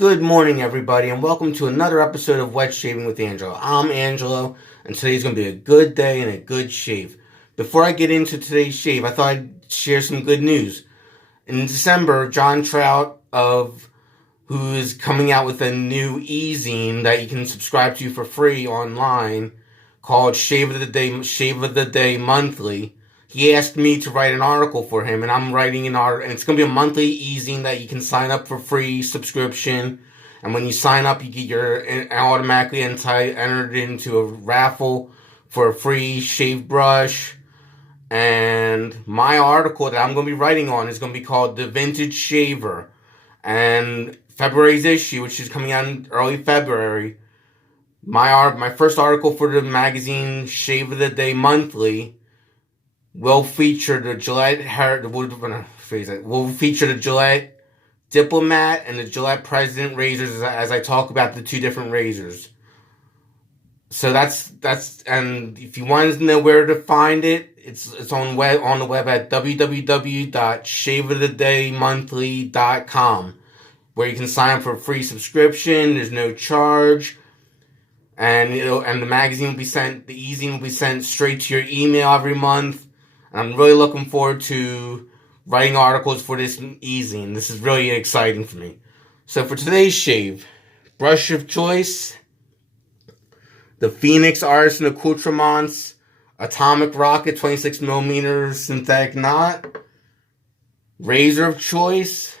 Good morning, everybody, and welcome to another episode of Wet Shaving with Angelo. I'm Angelo, and today's going to be a good day and a good shave. Before I get into today's shave, I thought I'd share some good news. In December, John Trout who is coming out with a new e-zine that you can subscribe to for free online called Shave of the Day Monthly. He asked me to write an article for him, and I'm writing an article, and it's going to be a monthly e-zine that you can sign up for free subscription. And when you sign up, you get automatically entered into a raffle for a free shave brush. And my article that I'm going to be writing on is going to be called The Vintage Shaver. And February's issue, which is coming out in early February, my first article for the magazine Shave of the Day Monthly will feature the Gillette Diplomat and the Gillette President razors as I talk about the two different razors. So that's and if you want to know where to find it, it's on the web at www.shaveofthedaymonthly.com, where you can sign up for a free subscription. There's no charge. And the magazine will be sent, the e-zine will be sent straight to your email every month. And I'm really looking forward to writing articles for this e-zine. This is really exciting for me. So for today's shave, brush of choice, the Phoenix Artisan Accoutrements Atomic Rocket 26mm synthetic knot. Razor of choice.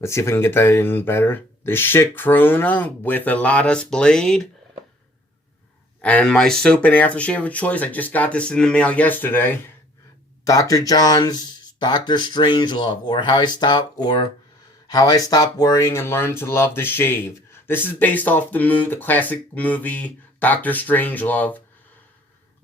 Let's see if I can get that in better. The Schick Corona with a Lotus blade. And my soap and aftershave of choice, I just got this in the mail yesterday. Dr. John's Dr. Strangelove, or How I Stopped Worrying and Learned to Love the Shave. This is based off the classic movie Dr. Strangelove,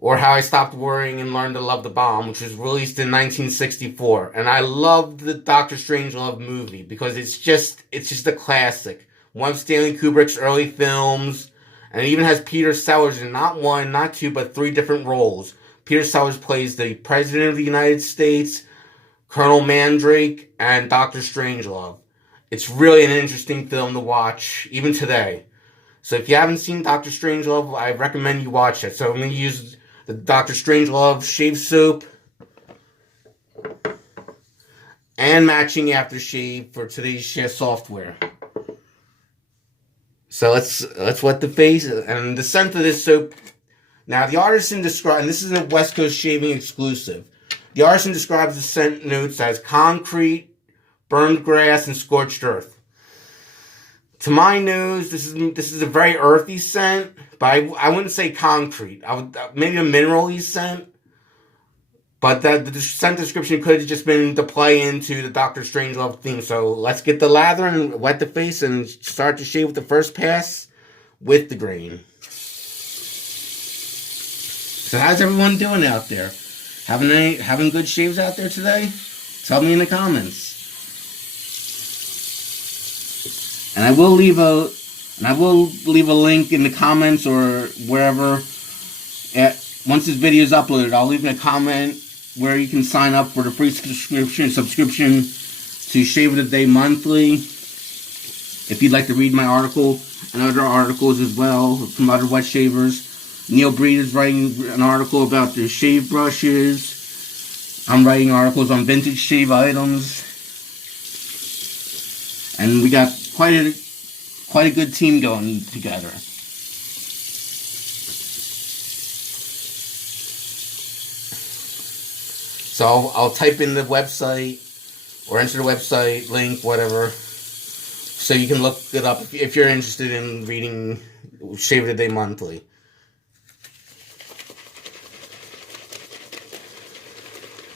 or How I Stopped Worrying and Learned to Love the Bomb, which was released in 1964. And I loved the Dr. Strangelove movie because it's just a classic. One of Stanley Kubrick's early films. And it even has Peter Sellers in not one, not two, but three different roles. Peter Sellers plays the President of the United States, Colonel Mandrake, and Dr. Strangelove. It's really an interesting film to watch, even today. So if you haven't seen Dr. Strangelove, I recommend you watch it. So I'm going to use the Dr. Strangelove shave soap and matching aftershave for today's shave software. So let's wet the face, and the scent of this soap. Now the artisan describes, and this is a West Coast Shaving exclusive. The artisan describes the scent notes as concrete, burned grass, and scorched earth. To my nose, this is a very earthy scent, but I wouldn't say concrete. I would maybe a mineral-y scent. But the scent description could have just been to play into the Dr. Strangelove theme. So let's get the lather and wet the face and start to shave with the first pass with the grain. So how's everyone doing out there? Having good shaves out there today? Tell me in the comments. And I will leave a link in the comments or wherever. Once this video is uploaded, I'll leave a comment where you can sign up for the free subscription to Shave of the Day Monthly. If you'd like to read my article and other articles as well from other wet shavers. Neil Breed is writing an article about the shave brushes. I'm writing articles on vintage shave items. And we got quite a good team going together. So I'll type in the website or enter the website link, whatever, so you can look it up if you're interested in reading Shave of the Day Monthly.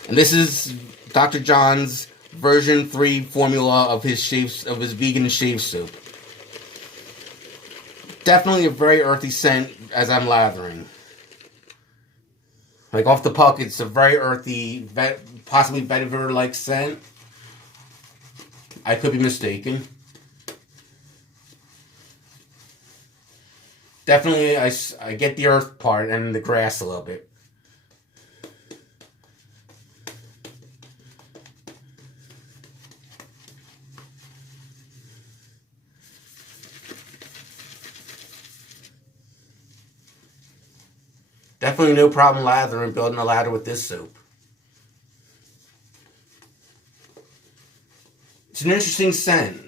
And this is Dr. John's version 3 formula of his vegan shave soap. Definitely a very earthy scent as I'm lathering. Like off the puck, it's a very earthy, possibly vetiver-like scent. I could be mistaken. Definitely, I get the earth part and the grass a little bit. Definitely no problem lathering, building a lather with this soap. It's an interesting scent.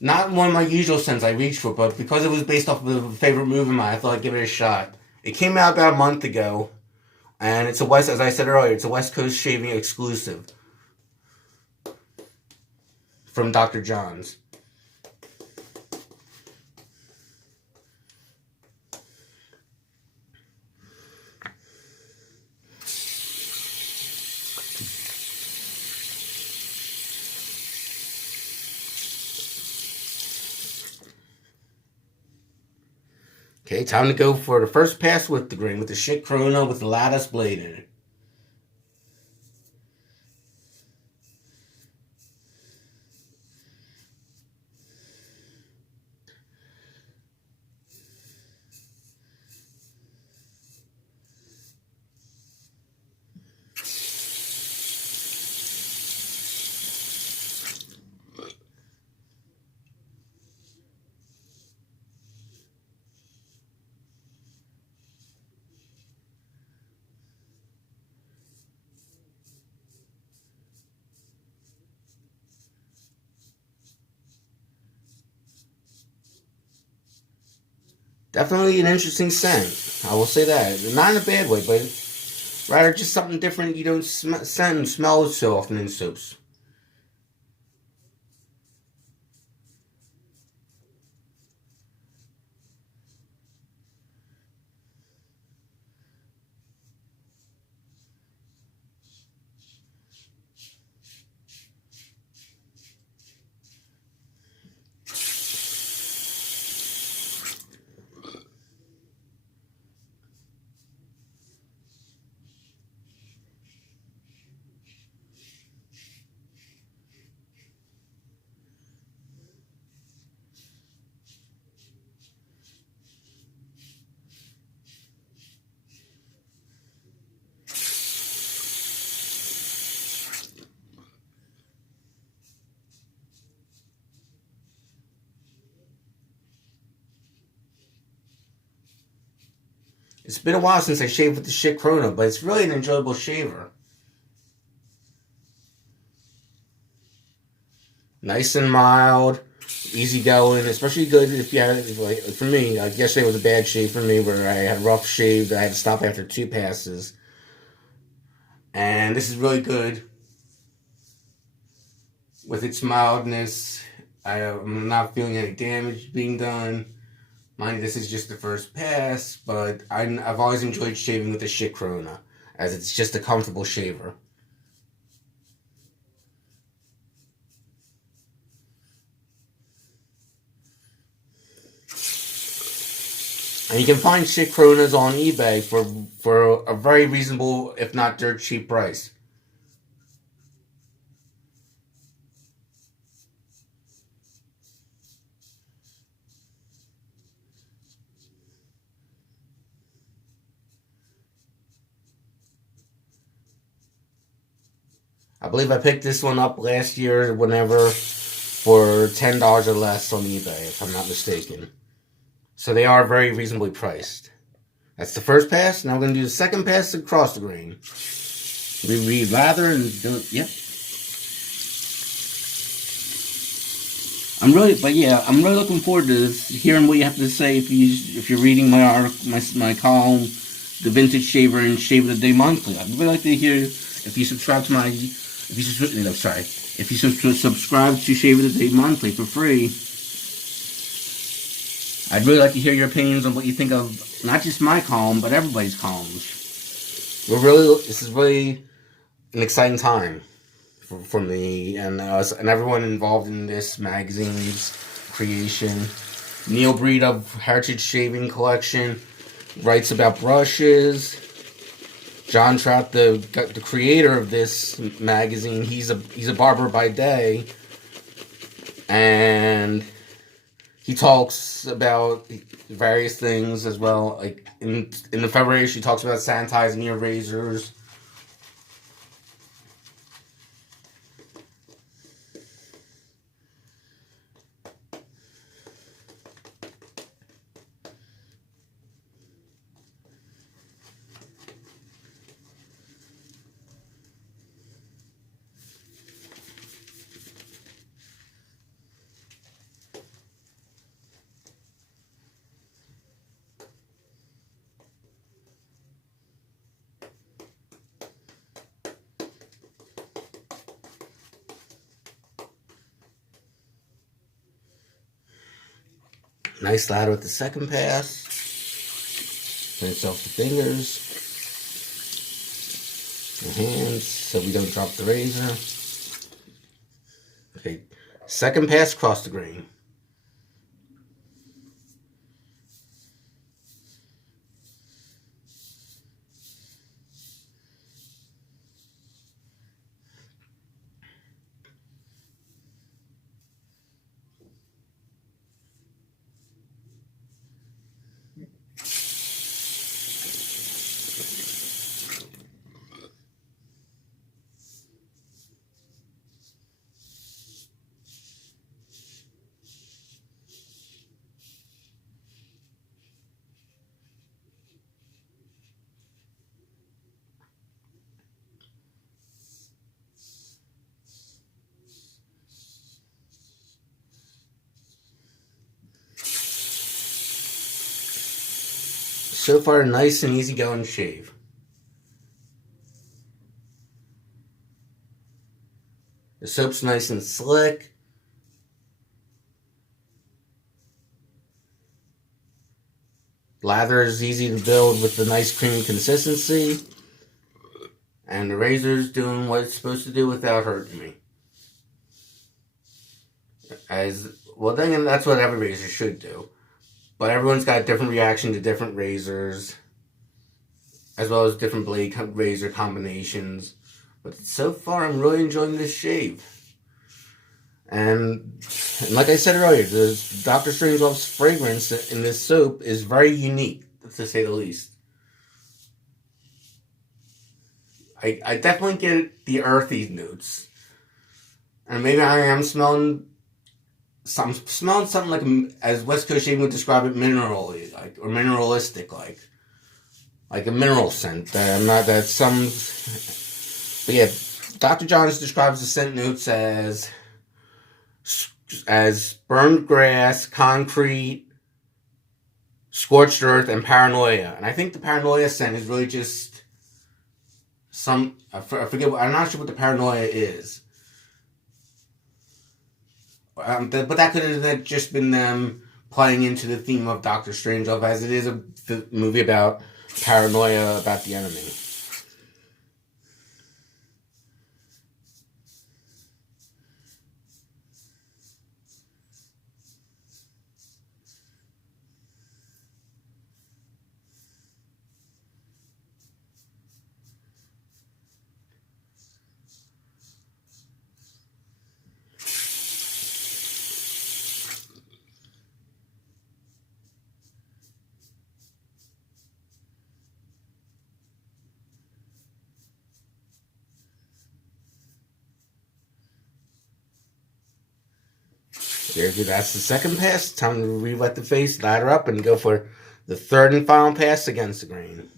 Not one of my usual scents I reach for, but because it was based off of a favorite movie of mine, I thought I'd give it a shot. It came out about a month ago, and it's as I said earlier, it's a West Coast shaving exclusive from Dr. John's. Okay, time to go for the first pass with the grain, with the shit Corona with the lattice blade in it. Definitely an interesting scent. I will say that. Not in a bad way, but rather just something different you don't scent and smell so often in soaps. It's been a while since I shaved with the shit Corona, but it's really an enjoyable shaver. Nice and mild, easy going, especially good if you had, like, for me, yesterday was a bad shave for me where I had rough shaved, I had to stop after 2 passes. And this is really good with its mildness. I'm not feeling any damage being done. Mind you, this is just the first pass, but I've always enjoyed shaving with the shit Corona, as it's just a comfortable shaver. And you can find shit Coronas on eBay for a very reasonable, if not dirt cheap price. I believe I picked this one up last year, whenever, for $10 or less on eBay, if I'm not mistaken. So they are very reasonably priced. That's the first pass. Now we're going to do the second pass across the grain. We lather and do it. Yep. I'm really looking forward to hearing what you have to say if you're reading my column, The Vintage Shaver and Shave of the Day Monthly. I'd really like to hear if you subscribe to if you subscribe to Shave of the Day Monthly for free. I'd really like to hear your opinions on what you think of not just my column, but everybody's columns. This is really an exciting time for me and us and everyone involved in this magazine's creation. Neil Breed of Heritage Shaving Collection writes about brushes. John Trout, the creator of this magazine, he's a barber by day, and he talks about various things as well. Like in the February issue, he talks about sanitizing your razors. Nice ladder with the second pass. Rinse off the fingers, the hands, so we don't drop the razor. Okay, second pass across the grain. So far, a nice and easy going shave. The soap's nice and slick. Lather is easy to build with the nice creamy consistency. And the razor's doing what it's supposed to do without hurting me. Then that's what every razor should do. But everyone's got a different reaction to different razors, as well as different blade razor combinations. But so far, I'm really enjoying this shave. And like I said earlier, the Dr. Strangelove's fragrance in this soap is very unique, to say the least. I definitely get the earthy notes. And maybe I am smelling something like, as West Coast shaving would describe it, minerally, like, or mineralistic, like a mineral scent. But yeah, Dr. Johns describes the scent notes as burned grass, concrete, scorched earth, and paranoia. And I think the paranoia scent is really just I forget. I'm not sure what the paranoia is. But that could have just been them playing into the theme of Doctor Strangelove, as it is a movie about paranoia about the enemy. That's the second pass. Time to re-wet the face, ladder up, and go for the third and final pass against the grain.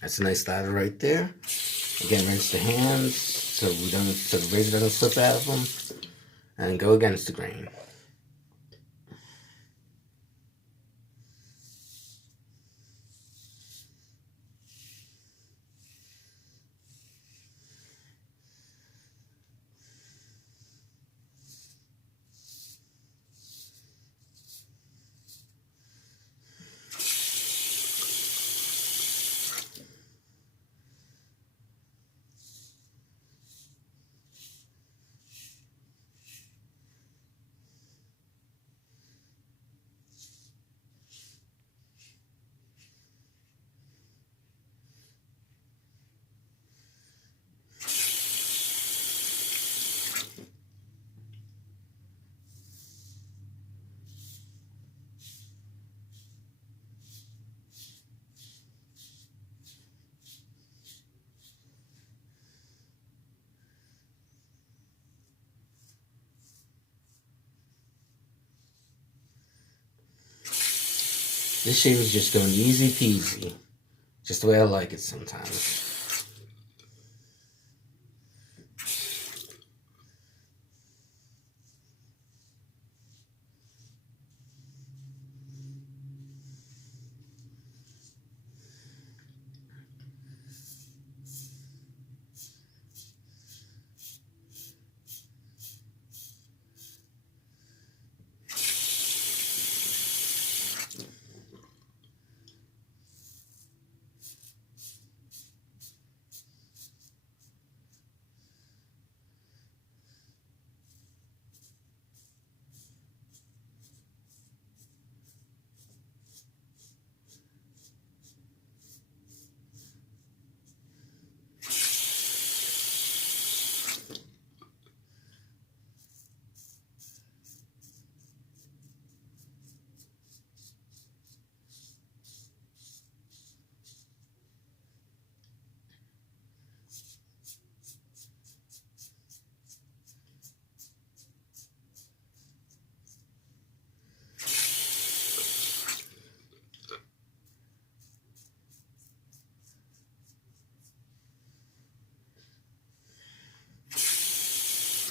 That's a nice ladder right there. Again, rinse the hands so the razor doesn't slip out of them, and go against the grain. This shave is just going easy peasy. Just the way I like it sometimes.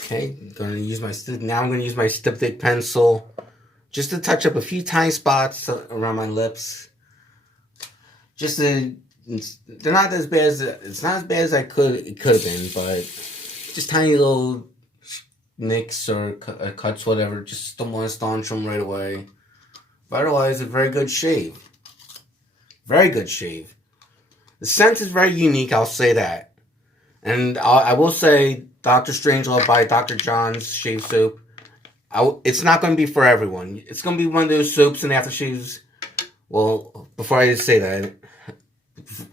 Okay, now I'm going to use my Styptic pencil just to touch up a few tiny spots around my lips. They're not as bad as it's not as bad as it could have been, but just tiny little nicks or cuts, whatever. Just don't want to staunch them right away. But otherwise, a very good shave. Very good shave. The scent is very unique, I'll say that. And I will say, Dr. Strangelove by Dr. John's shave soap. It's not going to be for everyone. It's going to be one of those soaps and aftershaves. Well, before I say that,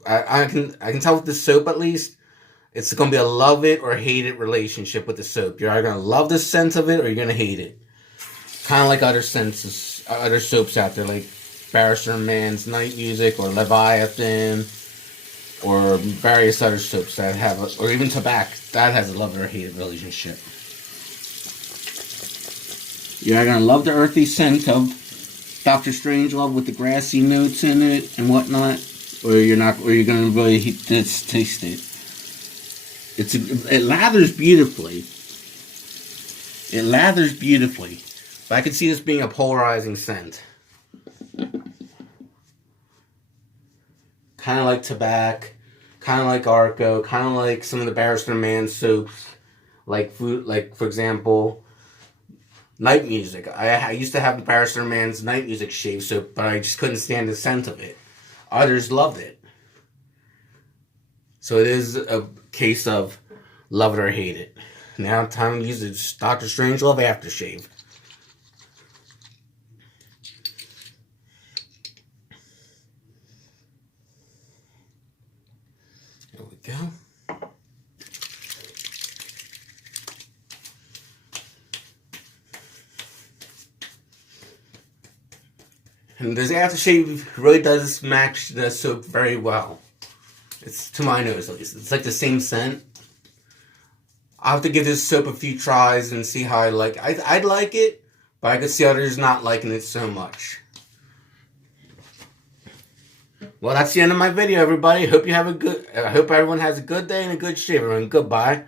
I can tell with the soap at least, it's going to be a love it or hate it relationship with the soap. You're either going to love the scent of it or you're going to hate it. Kind of like other soaps out there, like Barrister Man's Night Music or Leviathan, or various other soaps that have, or even tobacco, that has a love or hate relationship. You're going to love the earthy scent of Dr. Strangelove with the grassy notes in it and whatnot, or you're going to really distaste it. It lathers beautifully. It lathers beautifully. But I can see this being a polarizing scent. Kind of like tobacco, kind of like Arco, kind of like some of the Barrister Man soaps, like for example, Night Music. I used to have the Barrister Man's Night Music shave soap, but I just couldn't stand the scent of it. Others loved it. So it is a case of love it or hate it. Now time to use this Dr. Strangelove aftershave. There we go. And this aftershave really does match the soap very well. It's, to my nose at least, it's like the same scent. I'll have to give this soap a few tries and see how I like it. I'd like it, but I could see others not liking it so much. Well, that's the end of my video, everybody. I hope everyone has a good day and a good shave. Everyone, goodbye.